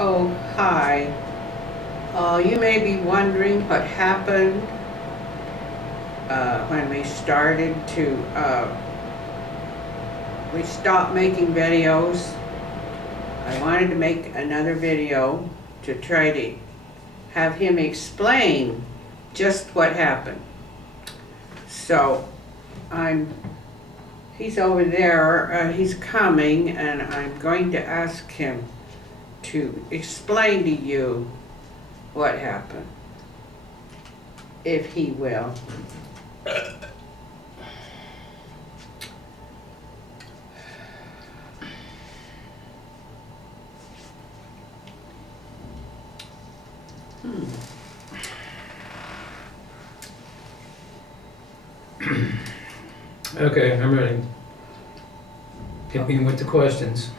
Oh, hi. You may be wondering what happened when we stopped making videos. I wanted to make another video to try to have him explain just what happened. So, he's over there, he's coming, and I'm going to ask him to explain to you what happened, if he will. Okay, I'm ready. Hit me with the questions.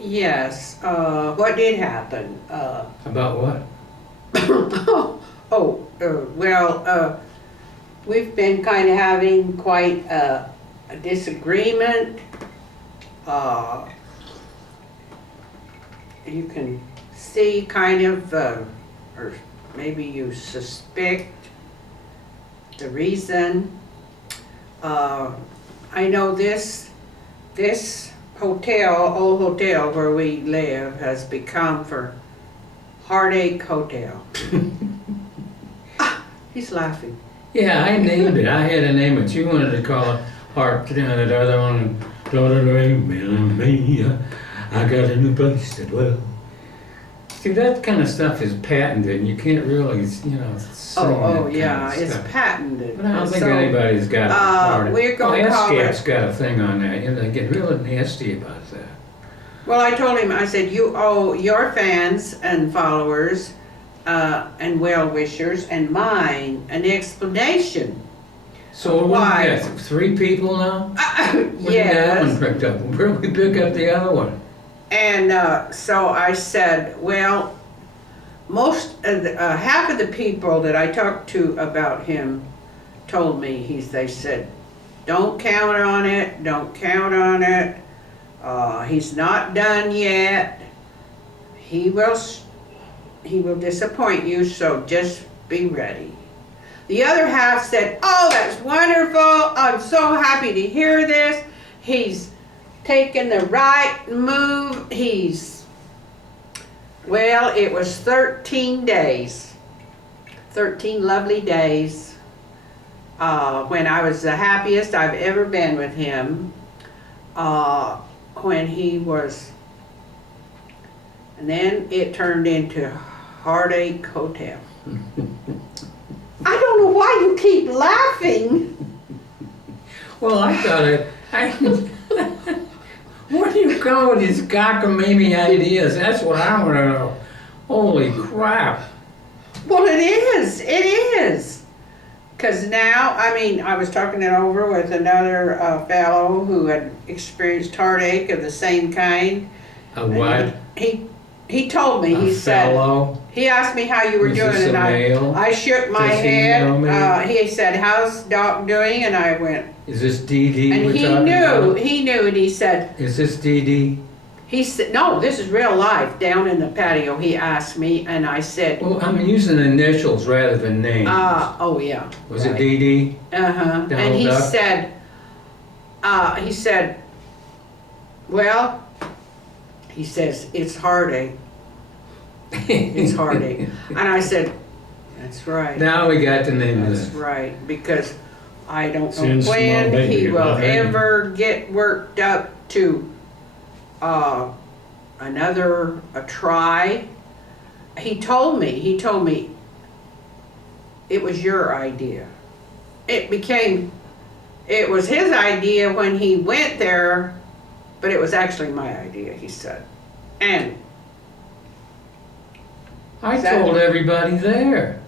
Yes, what did happen? About what? We've been kind of having quite a disagreement. You can see kind of, or maybe you suspect the reason. I know this old hotel where we live has become for Heartache Hotel. He's laughing. Yeah, I named it. I had a name it. You wanted to call it Heart. The other one, I got a new place to dwell. See, that kind of stuff is patented. You can't really, sing that Yeah, kind of it's stuff. patented. But I don't think anybody's got a part of we're gonna call ASCAP's it. got a thing on that. They get really nasty about that. Well, I told him, I said, you owe your fans and followers and well-wishers and mine an explanation. So Why? we got 3 people now? Where did that Yes. one picked up? Where did we pick up the other one? And so I said, well, half of the people that I talked to about him told me, they said, don't count on it, don't count on it. He's not done yet. He will disappoint you, so just be ready. The other half said, oh, that's wonderful. I'm so happy to hear this. He's taken the right move. It was 13 days. 13 lovely days when I was the happiest I've ever been with him. When he was, and then it turned into Heartache Hotel. I don't know why you keep laughing. Well, I thought what do you call these cockamamie ideas? That's what I want to know. Holy crap. Well, it is. Because now, I was talking it over with another fellow who had experienced heartache of the same kind. A what? He told me, he fellow? said, he asked me how you were Is doing, this a and male? I shook my Does he head. know me? He said, how's Doc doing? And I went, Is this Dee and we're he talking about? knew, and he said, Is this Dee? he said, no, this is real life, down in the patio. He asked me, and I said, Well, I'm using initials rather than names. oh yeah. Was right. it Dee? Uh-huh. And Donald he Duck? said, well, he says, it's heartache. It's heartache. And I said, that's right. Now we got the name of That's this. right. Because I don't know Since my when baby he will about him. ever get worked up to a try. He told me it was your idea. It was his idea when he went there, but it was actually my idea, he said. And I told everybody there.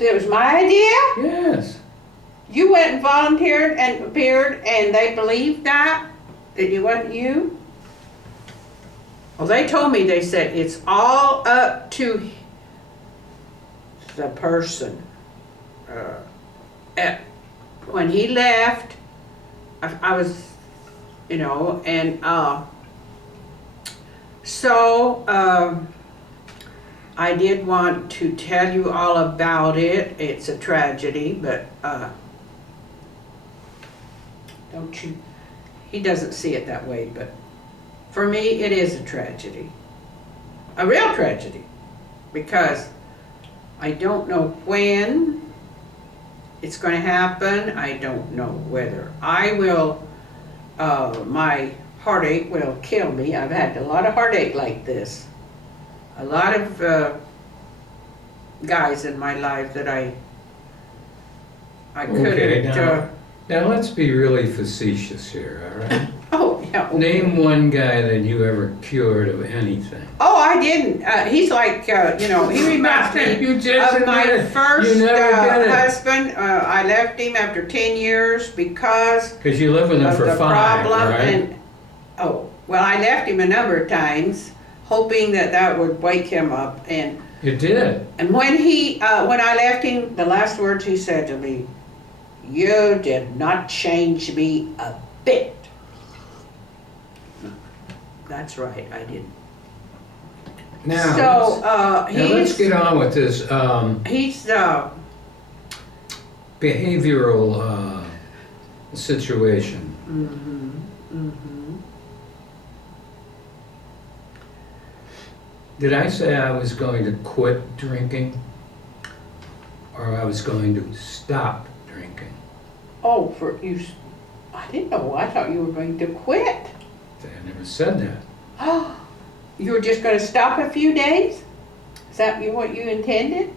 it was my idea? Yes. You went and volunteered and appeared and they believed that it wasn't you? Well, they told me, they said, it's all up to the person. When he left, I was, and So, I did want to tell you all about it. It's a tragedy, but don't you, he doesn't see it that way, but for me, it is a tragedy. A real tragedy, because I don't know when it's going to happen. I don't know whether I will, my heartache will kill me. I've had a lot of heartache like this. A lot of guys in my life that I Okay, couldn't. now let's be really facetious here, all right? Oh yeah. Okay. Name one guy that you ever cured of anything. Oh, I didn't. He's like, he reminds me You just of my admitted first you never did it. husband. I left him after 10 years because Because you lived with him of for the 5, problem. right? And well, I left him a number of times, hoping that would wake him up. And You did. when I left him, the last words he said to me, "You did not change me a bit." That's right, I didn't. Now, So, now let's get on with this he's behavioral situation. Did I say I was going to quit drinking? Or I was going to stop drinking? Oh, I didn't know. I thought you were going to quit. I never said that. Oh, you were just going to stop a few days? Is that what you intended?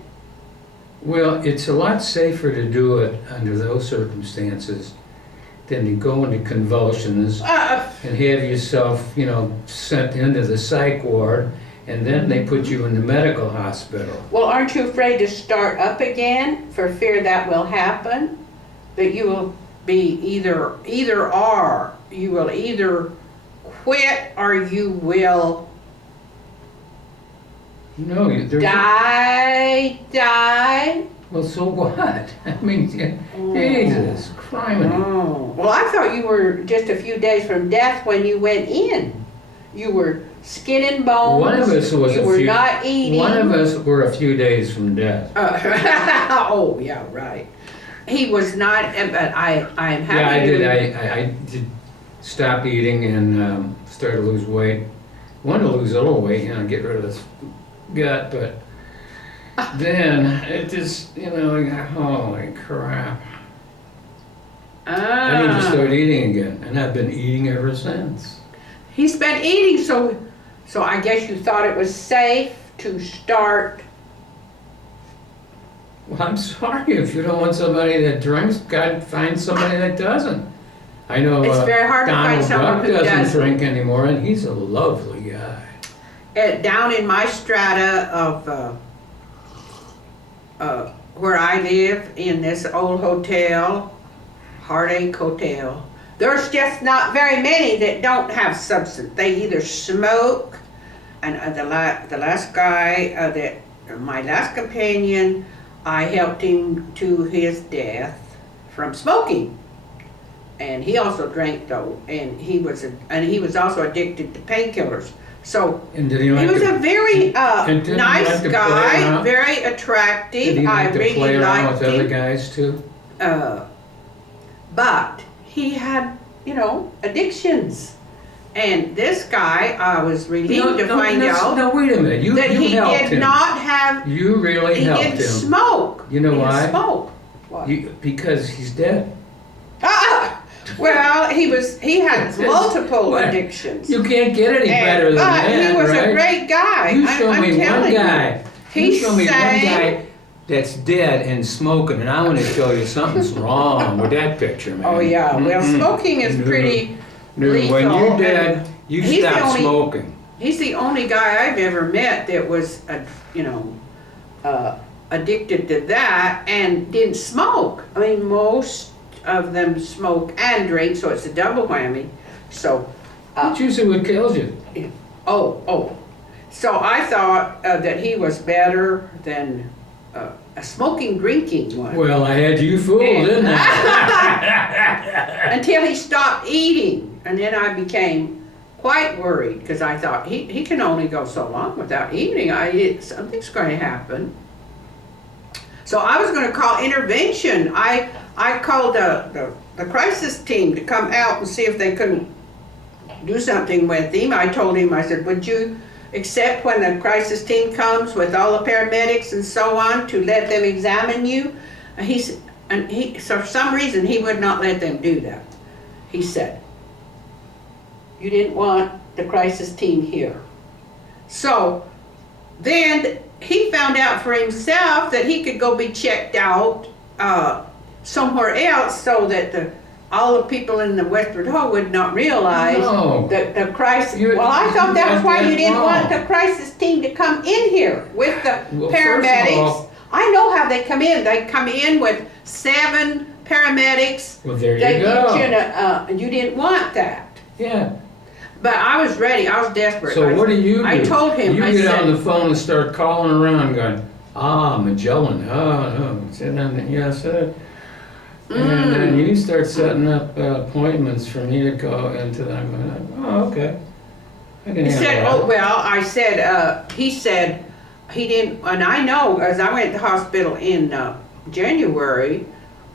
Well, it's a lot safer to do it under those circumstances than to go into convulsions and have yourself, sent into the psych ward, and then they put you in the medical hospital. Well, aren't you afraid to start up again for fear that will happen? That you will be either or. You will either quit or you will No, there's die. Well, so what? I mean, Jesus, criminy. Oh. Well, I thought you were just a few days from death when you went in. You were skin and bones. One of us was you were not eating. One of us were a few days from death. Oh, yeah, right. He was not, but I am happy. Yeah, I did. I did stop eating and started to lose weight. Wanted to lose a little weight, get rid of this gut, but then it just, holy crap. I need to start eating again, and I've been eating ever since. He's been eating, so I guess you thought it was safe to start. Well, I'm sorry, if you don't want somebody that drinks, God, find somebody that doesn't. I know It's very hard to find Donald someone Duck who doesn't doesn't. drink anymore, and he's a lovely guy. Down in my strata of where I live, in this old hotel, Heartache Hotel, there's just not very many that don't have substance. They either smoke, and the last guy, my last companion, I helped him to his death from smoking. And he also drank though, and he was also addicted to painkillers. So And did he was a very and didn't he nice like to play guy, around? very attractive. Did he I like to really play around liked with other him. guys too? But he had, addictions. And this guy, I was relieved to find out No, wait a minute. You that he helped did him. not have. You really He helped didn't him. smoke. You know He didn't why? Smoke. What? Because he's dead. Well, he had multiple What? addictions. You can't get any better than But that, he was right? a great guy. You show I'm me one telling guy. You. You He show me one sang. guy that's dead and smoking, and I want to tell you something's wrong with that picture, man. Oh yeah. Well, Mm-mm. smoking is No. pretty No, lethal. when you're and dead, you he's the stop only- smoking. He's the only guy I've ever met that was, addicted to that and didn't smoke. I mean, most of them smoke and drink, so it's a double whammy. So, That's usually what kills you. oh. So I thought that he was better than a smoking, drinking one. Well, I had you fooled, didn't I? Until he stopped eating, and then I became quite worried because I thought he can only go so long without eating. Something's going to happen. So I was going to call intervention. I called the crisis team to come out and see if they couldn't do something with him. I told him, I said, would you accept when the crisis team comes with all the paramedics and so on to let them examine you? So for some reason he would not let them do that. He said, you didn't want the crisis team here. So then he found out for himself that he could go be checked out somewhere else so that all the people in the Westward Ho would not realize that the crisis. Well, I thought that was why you didn't want the crisis team to come in here with the paramedics. I know how they come in. They come in with 7 paramedics. Well, there you go. You didn't want that. Yeah. But I was ready. I was desperate. So what do you do? I told him. You get on the phone and start calling around, going, Magellan. Yes. And then you start setting up appointments for me to go into them. Okay. He said, I said, he said, he didn't, and I know, as I went to the hospital in January,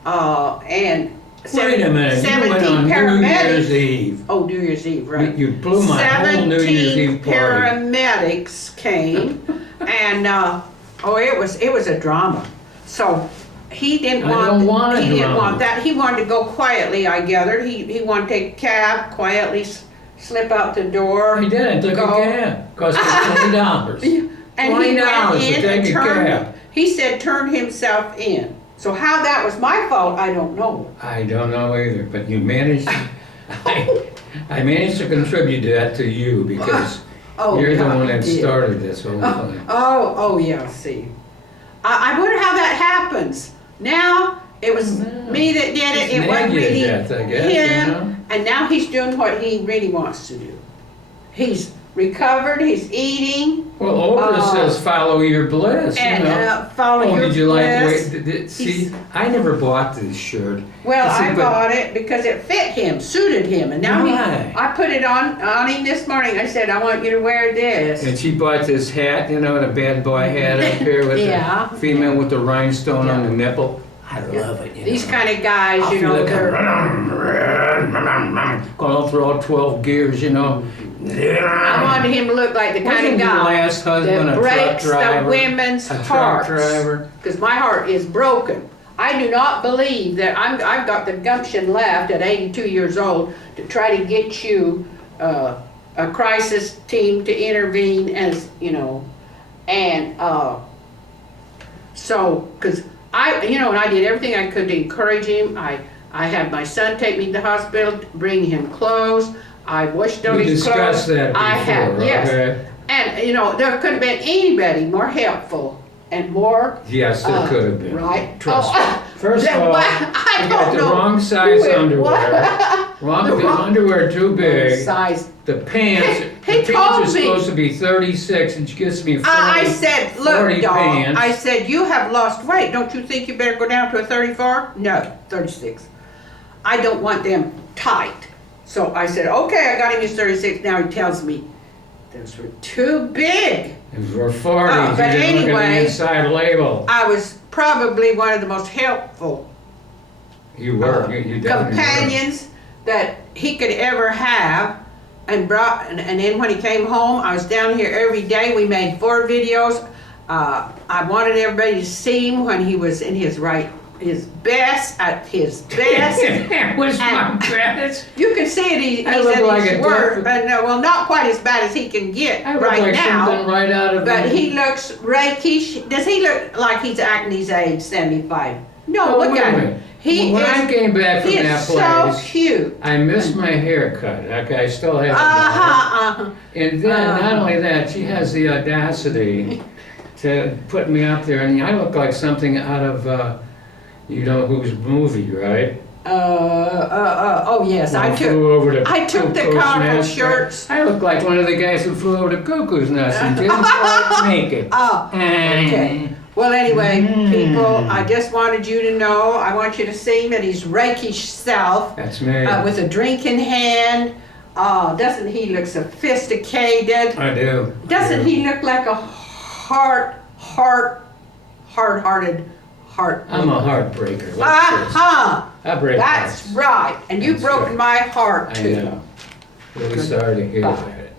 and wait a minute, 17 you went on paramedics. New Year's Eve. Oh, New Year's Eve, right. You blew my whole New Year's Eve party. 17 paramedics came, and it was a drama. So he didn't want that. He wanted to go quietly, I gathered. He wanted to take a cab, quietly slip out the door. He did. Took a cab. Cost him $20. And he went in and turned. He said turn himself in. So how that was my fault, I don't know. I don't know either, but you managed. I managed to contribute that to you because you're the one that started this whole thing. Oh yeah. See, I wonder how that happens. Now it was me that did it. It wasn't really death, I guess, him. You know? And now he's doing what he really wants to do. He's recovered. He's eating. Well, Oprah says follow your bliss. And follow your bliss. Did you like the way? See, I never bought this shirt. Well, I bought it because it fit him, suited him, and now I put it on him this morning. I said, I want you to wear this. And she bought this hat, the bad boy hat up here with the female with the rhinestone on the nipple. I love it. These kind of guys, they're going through all 12 gears, I wanted him to look like the kind of guy that breaks the women's hearts. Because my heart is broken. I do not believe that I've got the gumption left at 82 years old to try to get you a crisis team to intervene so because and I did everything I could to encourage him. I had my son take me to the hospital, bring him clothes. I washed on his clothes. We discussed that before, I had, yes. Okay. And there couldn't have been anybody more helpful and more. Yes, there could have been. Right. Trust me. First of all, I got the wrong size underwear. The underwear too big. Size. The pants. The pants are supposed to be 36, and she gives me 40. I said, look, dog. Pants. I said, you have lost weight. Don't you think you better go down to a 34? No, 36. I don't want them tight. So I said, okay, I got him his 36. Now he tells me those were too big. Those were 40. But anyway, look at the inside label. I was probably one of the most helpful you companions that he could ever have. And then when he came home, I was down here every day. We made 4 videos. I wanted everybody to see him when he was in his best. That was my best. You can see it. He's at his worst, but not quite as bad as he can get right now. Something right out of but he looks rakish. Does he look like he's acting his age, 75? No, look at him. When I came back from that place, so cute. I missed my haircut. Okay, I still have it. And then not only that, she has the audacity to put me up there, and I look like something out of whose movie, right? Oh yes, I took the colorful shirts. I look like one of the guys who flew over to Cuckoo's Nest and didn't quite make it. Oh, okay. Well, anyway, people, I just wanted you to know. I want you to see him at his rakish self. That's me. With a drink in hand. doesn't he look sophisticated? I do. Doesn't he look like a hard-hearted heart? I'm a heartbreaker. Uh-huh. I break That's hearts. right. And you've That's broken right. my heart I too. know. Really sorry to hear Bye. that.